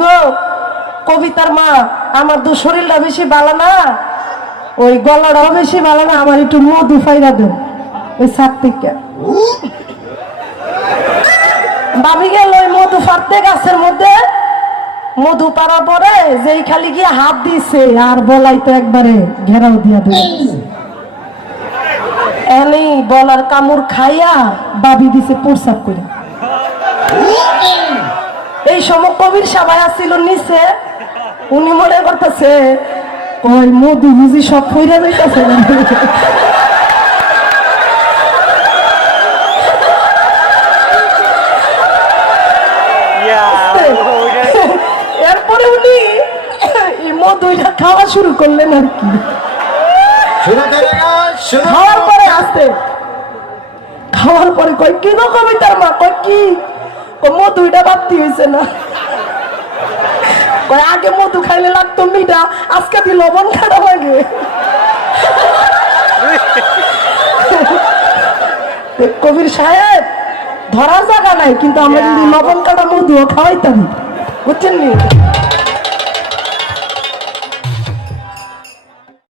গো কবিতার মা, আমার তো শরীরটা বেশি ভালো না, ওই গলাটাও বেশি ভালো না, আমার একটু মধু ফাইরা দেন ওই সাত থেকে। ভাবি গেল ওই মধু ফাড়তে গাছের মধ্যে, মধু পাড়া পরে যেই খালি গিয়ে হাত দিছে আর বলাই তো একবারে ঘেরাও দিয়া দিল। এনে বলার কামড় খাইয়া বাবি দিছে প্রসাব করে। এই সময় কবির সবাই আসছিল নিচে, উনি মনে করতেছে ওই মধু বুঝি সব ফইরা যাইতেছে না। এরপরে উনি এই মধুটা খাওয়া শুরু করলেন আর কি। খাওয়ার পরে আসতে, খাওয়ার পরে কয় কি গো কবিতার মা, কয় কি, মধুটা বাড়তি হয়েছে না। কয় আগে মধু খাইলে লাগতো মিঠা, আজকে দি লবণ খাওয়া লাগে। কবির সাহেব ধরার জায়গা নাই, কিন্তু আমরা যদি লবণ কাটা মধুও খাওয়াইতাম, বুঝছেন নি?